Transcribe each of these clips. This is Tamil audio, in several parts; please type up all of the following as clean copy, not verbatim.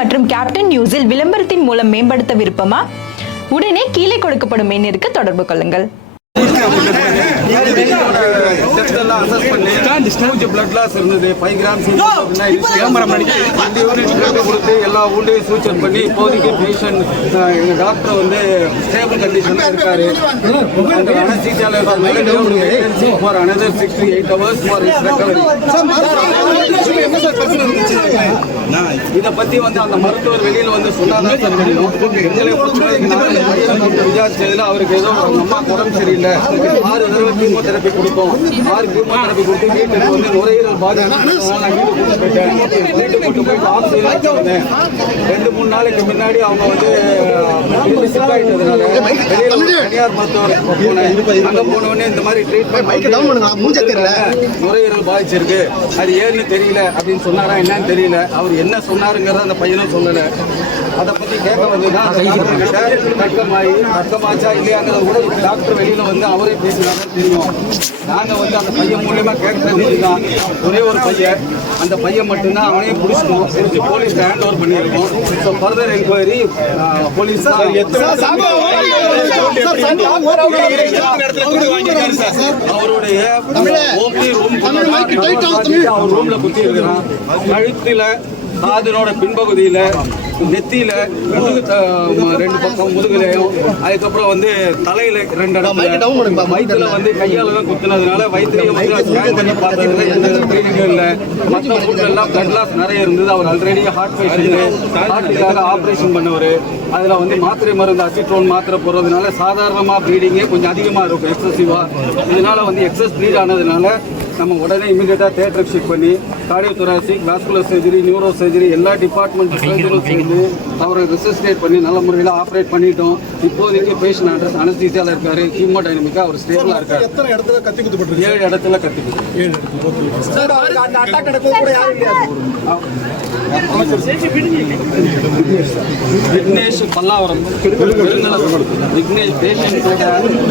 மற்றும் கேப்டன் நியூஸில் விளம்பரத்தின் மூலம் மேம்படுத்த விருப்பமா? உடனே கீழே கொடுக்கப்படும் எண்ணிற்கு தொடர்பு கொள்ளுங்கள். பிளட் லாஸ் இருந்தது 5 கிராம்ஸ் கொடுத்து எல்லா ஊண்டையும் சூச்சர் பண்ணி இப்போதைக்கு பேஷண்ட் எங்க டாக்டர் வந்து ஸ்டேபிள் கண்டிஷன்ல இருக்காரு. For another 68 hours for his recovery. இதை பத்தி வந்து அந்த மருத்துவர் வெளியில வந்து சொன்னாதான் சார் தெரியும். எங்களை விசாரிச்சதுல அவருக்கு ஏதோ அம்மா உடம்பு சரியில்லை, 6 தடவை கீமோதெரபி கொடுத்தோம். 6 கீமோதெரபி கொடுத்து வீட்டுக்கு வந்து நுரையீரல் பாதிப்பு வீட்டுக்கு கூட்டு போயிட்டு ஆக்சிஜன் வந்தேன். 2-3 நாளைக்கு முன்னாடி அவங்க வந்து சிக்காயிட்டதுனால தனியார் மருத்துவர் அங்க போனவொடனே இந்த மாதிரி ட்ரீட்மெண்ட் நுரையீரல் பாதிச்சிருக்கு, அது ஏன்னு தெரியல அப்படின்னு சொன்னாரா என்னன்னு தெரியல. அவர் என்ன சொன்னாருங்கிறத அந்த பையனும் சொல்லல. அதை பத்தி கேட்க வந்துதான் தர்க்கமாச்சா இல்லையாங்கிறத கூட டாக்டர் வெளியில வந்து அவரே பேசினாதான் தெரியும். நாங்க வந்து அந்த பையன் மூலியமா கேட்கறது தான் ஒரே ஒரு பையன், அந்த பையன் மட்டும்தான் அவனையும் பிடிச்சிட்டோம், பிடிச்சி போலீஸ் ஹேண்ட் ஓவர் பண்ணியிருக்கோம். ஸோ ஃபர்தர் என்கொயரி போலீஸ் அவருடைய ஓபி ரூம் அவர் ரூம்ல குத்தி இருக்கிறான். கழுத்துல காதனோட பின்பகுதியில நெத்தியில முதுகு 2 பக்கம் முதுகுலையும், அதுக்கப்புறம் வந்து தலையில 2 இடத்துல வயிற்றுல வந்து கையால தான் குத்துனதுனால வயிற்றுலையும் வந்து ஸ்கேன் பண்ணி பார்த்ததுல எந்த ட்ரீனிங்கும் இல்லை. மற்ற ஃபுட்லாம் பிளட் லாஸ் நிறைய இருந்தது. அவர் ஆல்ரெடி ஹார்ட் பேஷண்ட், ஹார்ட்டுக்காக ஆப்ரேஷன் பண்ணவர். அதில் வந்து மாத்திரை மருந்து அசிட்ரோன் மாத்திரை போடுறதுனால சாதாரணமாக ப்ளீடிங்கே கொஞ்சம் அதிகமாக இருக்கும், எக்ஸசிவாக. இதனால வந்து எக்ஸஸ் ப்ளீட் ஆனதுனால நம்ம உடனே இமீடியட்டாக தியேட்டருக்கு ஷிஃப்ட் பண்ணி cardio thoracic, vascular surgery, neuro surgery எல்லா டிபார்ட்மெண்ட் சர்ஜரியும் சேர்ந்து அவரை ரிசஸ்டேட் பண்ணி நல்ல முறையில் ஆப்ரேட் பண்ணிட்டோம். இப்போதைக்கு பேஷண்ட் அட்ரஸ் அனஸ்தீசியாவில் இருக்காரு, ஹீமோடைனமிக்காக அவர் ஸ்டேபிளாக இருக்காரு. 7 இடத்துல கத்தி குத்து. விக்னேஷ் பல்லாவரம், விக்னேஷ் பேஷண்டோட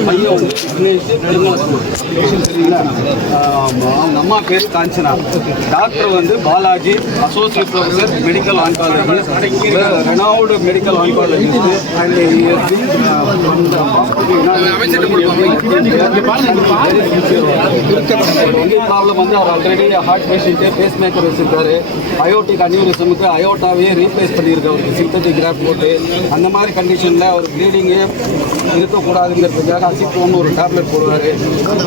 பையன் வந்து விக்னேஷ் சரிங்களா. அவங்க அம்மா பேர் காஞ்சனா. டாக்டர் வந்து Balaji, associate professor medical oncology, renowned medical oncologist. And problem வந்து அவர் already heart patient, pacemaker வச்சிருக்காரு. அயோட்டிக் அனியூரிசமுக்கு அயோட்டாவே ரீப்ளேஸ் பண்ணியிருக்கு அவருக்கு சிந்தட்டிக் கிராஃப்ட் போட்டு. அந்த மாதிரி கண்டிஷனில் அவர் ப்ளீடிங்கே இருக்கக்கூடாதுங்கிறதுக்காக அசிட்ரோன் ஒரு டேப்லெட் போடுவார்.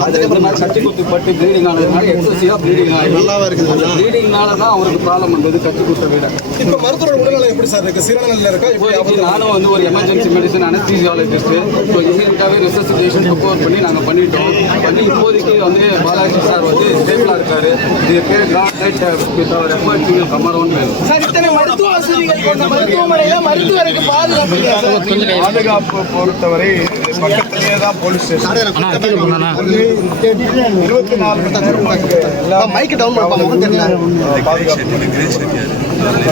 அது இந்த மாதிரி கட்டி குத்து பட்டு ப்ளீடிங் ஆனதுனால எக்ஸசிவாக ப்ளீடிங் ஆகி அந்த ப்ளீடிங்னால தான் அவருக்கு ப்ராப்ளம் வந்தது, கட்டி குத்த விட. இப்போ மருத்துவ உடல்நலம் எப்படி சார் இருக்கு? சீரான இருக்கா? நானும் வந்து ஒரு எமர்ஜென்சி மெடிசன் அனஸ்தீசியாலஜிஸ்ட். ஸோ இமீடியட்டாகவே ரெசசிடேஷன் ப்ரிப்பேர் பண்ணி நாங்கள் பண்ணிட்டோம். பண்ணி இப்போதைக்கு வந்து பாலாஜி சார் வந்து ஸ்டேபிளாக இருக்காரு. இது பேர் வித் அவர் எஃபர்ட் கமரவுண்ட் வேணும். பாதுகாப்பு பொறுத்தவரை பக்கத்திலேயே தான் போலீஸ் ஸ்டேஷன்.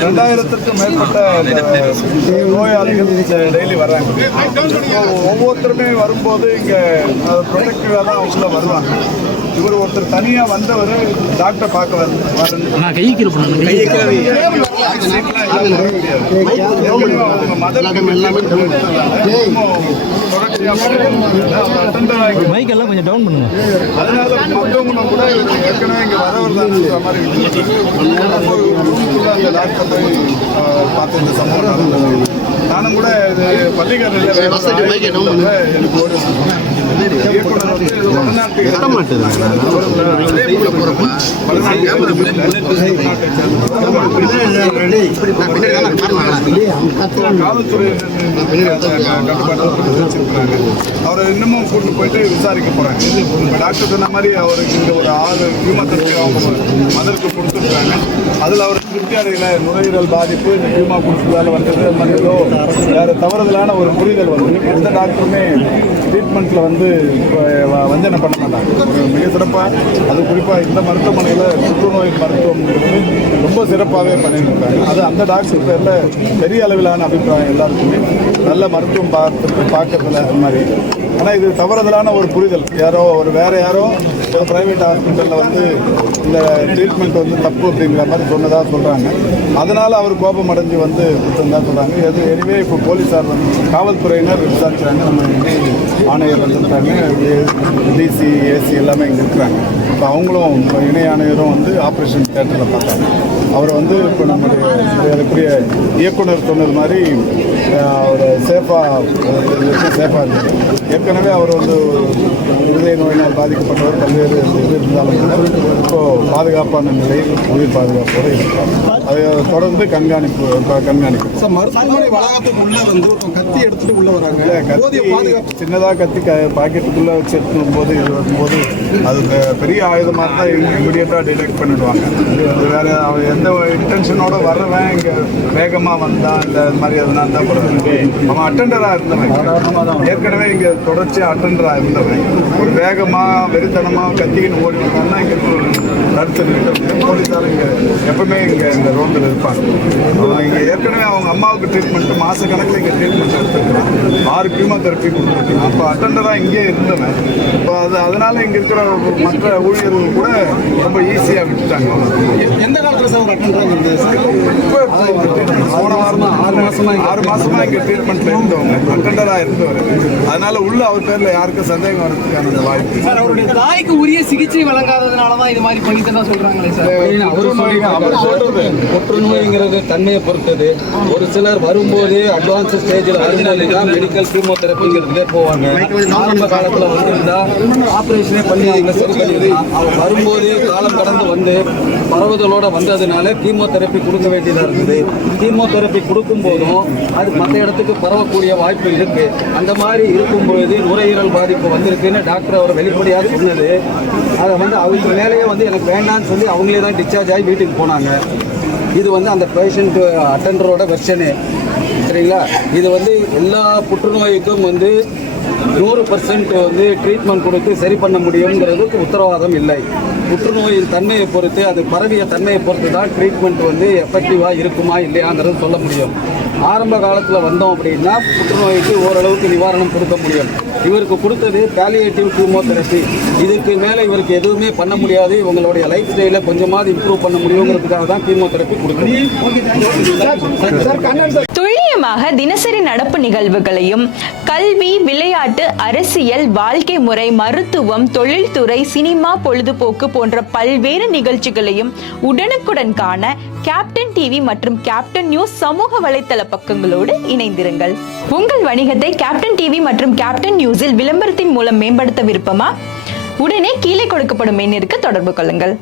2000க்கும் மேற்பட்ட நோயாளிகள் டெய்லி வர்றாங்க. ஒவ்வொருத்தருமே வரும்போது இங்கே ப்ரொடெக்டிவாக தான் அவங்க வருவாங்க. இவர் ஒருத்தர் தனியாக வந்தவர் டாக்டர் பார்க்க மைக்கெல்லாம் கொஞ்சம் டவுன் பண்ணுங்க. அதனால மற்றவங்க கூட ஏற்கனவே இங்கே வரவர் தான் மாதிரி ரூமுக்குள்ள அந்த டாக்டர் போய் பார்த்து இந்த சம்பவம் நடந்தது. நானும் கூட இது பள்ளிக்கரையில் எனக்கு ஒரு இயக்குனர் வந்து காவல்துறை கட்டுப்பாடு அவரை இன்னமும் கூட்டு போயிட்டு விசாரிக்க போறாங்க. டாக்டர் சொன்ன மாதிரி அவருக்கு இங்கே ஒரு 6 ஹியூமத்தெரபி அவங்க மதருக்கு கொடுத்துருக்காங்க. அதில் அவர் திருப்தி அடையில நுரையீரல் பாதிப்பு இந்த ஹியூமா கொடுத்ததால வந்தது. அது மாதிரி ஏதோ வேறு தவறுதலான ஒரு புரிதல் வந்து எந்த டாக்டருமே ட்ரீட்மெண்ட்டில் வந்து வஞ்சனை பண்ண மாட்டாங்க. மிக சிறப்பாக, அது குறிப்பாக இந்த மருத்துவமனையில் புற்றுநோய் மருத்துவம் ரொம்ப சிறப்பாகவே பண்ணிட்டு இருக்காங்க. அது அந்த டாக்டர் பேரில் பெரிய அளவிலான அபிப்பிராயம் எல்லாருக்குமே நல்ல மருத்துவம் பார்க்கறதுல அது மாதிரி ஆனால் இது தவறுதலான ஒரு புரிதல். யாரோ வேற யாரோ ஒரு பிரைவேட் ஹாஸ்பிட்டலில் வந்து இந்த ட்ரீட்மெண்ட் வந்து தப்பு அப்படிங்கிற மாதிரி சொன்னதாக சொல்கிறாங்க. அதனால் அவர் கோபம் அடைஞ்சு வந்து கொடுத்துருந்தா சொல்கிறாங்க. எனிவே இப்போ போலீஸார் வந்து காவல்துறையினர் விசாரிச்சாங்க. நம்ம இணை ஆணையர் வந்துருக்காங்க, டிசி ஏசி எல்லாமே இங்கே இருக்கிறாங்க. இப்போ அவங்களும் இணை ஆணையரும் வந்து ஆப்ரேஷன் தியேட்டரில் பார்த்தாங்க. அவர் வந்து இப்போ நம்முடைய இயக்குனர் சொன்னது மாதிரி அவர் சேஃபாக இருந்தார். ஏற்கனவே அவர் வந்து இருதய நோயினால் பாதிக்கப்பட்டவர், பல்வேறு இது இருந்தாலும் இப்போது பாதுகாப்பான நிலையில் உயிர் பாதுகாப்போடு இருக்கிறார். அதை தொடர்ந்து கண்காணிப்பு. சார், மருத்துவமனை வளாகத்துக்கு உள்ள வந்து கத்தி எடுத்துட்டு உள்ள வராங்க. இல்லை, கத்தி சின்னதாக கத்தி பாக்கெட்டுக்குள்ளே வச்சு எடுத்துடும் போது இது வரும்போது அது பெரிய ஆயுதமாக தான் இமீடியட்டாக டிடெக்ட் பண்ணிடுவாங்க. அது வேறு அவர் எந்த இன்டென்ஷனோட வர்றவன் இங்கே வேகமாக வந்தான் இல்லை அது மாதிரி அதனால தான் அவன் அட்டெண்டராக இருந்தவன். ஏற்கனவே இங்கே தொடர்ச்சியாக அட்டெண்டராக இருந்தவன் ஒரு வேகமாக வெறித்தனமாக கத்தின்னு ஓடி வந்தான்னா இங்கே தடுத்து நிறுத்த போலீஸார் இங்கே எப்பவுமே இங்கே இந்த ரோட்டில் இருப்பாங்க. அவன் இங்கே ஏற்கனவே அவங்க அம்மாவுக்கு ட்ரீட்மெண்ட்டு மாதக்கணக்கில் இங்கே ட்ரீட்மெண்ட் எடுத்துருக்கான். 6 கீமோதெரப்பி கொடுத்துருக்கான். அப்போ அட்டெண்டராக இங்கே இருந்தவன். இப்போ அதனால் இங்கே இருக்கிற மற்ற ஊழியர்கள் கூட ரொம்ப ஈஸியாக விட்டுட்டாங்க. எந்த காலத்தில் சார் ஒரு அட்டெண்டராக இருந்தது? போன வாரமாக 6 மாதமாக இங்கே ட்ரீட்மெண்ட்டில் இருந்தவங்க, அட்டெண்டராக இருந்தவர். அதனால உள்ள அவர் பேரில் யாருக்கும் சந்தேகம் வரதுக்கான வாய்ப்பு. சார், அவருடைய தாய்க்கு உரிய சிகிச்சை வழங்காததுனால தான் இது மாதிரி பண்ணிட்டு சொல்றாங்களே சார். அவர் சொல்றது புற்றுநோய்ங்கிறது தன்மையை பொறுத்தது. ஒரு சிலர் வரும்போதே அட்வான்ஸ் ஸ்டேஜில் வரும்போது தான் மெடிக்கல் கீமோதெரப்பிங்கிறதுலே போவாங்க. ஆரம்ப காலத்தில் வந்திருந்தா ஆப்ரேஷனே பண்ணி அவங்க சரி பண்ணியிருந்தான். அவர் வரும்போதே காலம் கடந்து வந்து பரவுதலோட வந்ததுனால கீமோதெரப்பி கொடுக்க வேண்டியதாக இருந்தது. கீமோதெரப்பி கொடுக்கும் போதும் அது மற்ற இடத்துக்கு பரவக்கூடிய வாய்ப்பு இருக்கு. அந்த மாதிரி இருக்கும்பொழுது நுரையீரல் பாதிப்பு வந்திருக்குன்னு டாக்டர் அவர் வெளிப்படையாக சொன்னது. அதை வந்து அவங்க மேலேயே வந்து எனக்கு வேண்டான்னு சொல்லி அவங்களே தான் டிஸ்சார்ஜ் ஆகி வீட்டுக்கு போனாங்க. இது வந்து அந்த பேஷண்ட் அட்டெண்டரோட வெர்ஷனு, சரிங்களா? இது வந்து எல்லா புற்றுநோய்க்கும் வந்து 100% வந்து ட்ரீட்மெண்ட் கொடுத்து சரி பண்ண முடியுங்கிறதுக்கு உத்தரவாதம் இல்லை. புற்றுநோயின் தன்மையை பொறுத்து, அது பரவிய தன்மையை பொறுத்து தான் ட்ரீட்மெண்ட் வந்து எஃபெக்டிவாக இருக்குமா இல்லையாங்கிறது சொல்ல முடியும். ஆரம்ப காலத்தில் வந்தோம் அப்படின்னா புற்றுநோய்க்கு ஓரளவுக்கு நிவாரணம் கொடுக்க முடியும். இவருக்கு கொடுத்தது பாலியேட்டிவ் கீமோதெரப்பி. இதுக்கு மேலே இவருக்கு எதுவுமே பண்ண முடியாது. இவங்களுடைய லைஃப் ஸ்டைலை கொஞ்சமாவது இம்ப்ரூவ் பண்ண முடியுங்கிறதுக்காக தான் கீமோதெரப்பி கொடுக்குறோம். துல்லியமாக தினசரி நடப்பு நிகழ்வுகளையும் கல்வி, விளையாட்டு, அரசியல், வாழ்க்கை முறை, மருத்துவம், தொழில்துறை, சினிமா, பொழுதுபோக்கு போன்ற பல்வேறு நிகழ்ச்சிகளையும் உடனுக்குடன் காண கேப்டன் டிவி மற்றும் கேப்டன் நியூஸ் சமூக வலைத்தள பக்கங்களோடு இணைந்திருங்கள். உங்கள் வணிகத்தை கேப்டன் டிவி மற்றும் கேப்டன் நியூஸில் விளம்பரத்தின் மூலம் மேம்படுத்த விருப்பமா? உடனே கீழே கொடுக்கப்படும் எண்ணிற்கு தொடர்பு கொள்ளுங்கள்.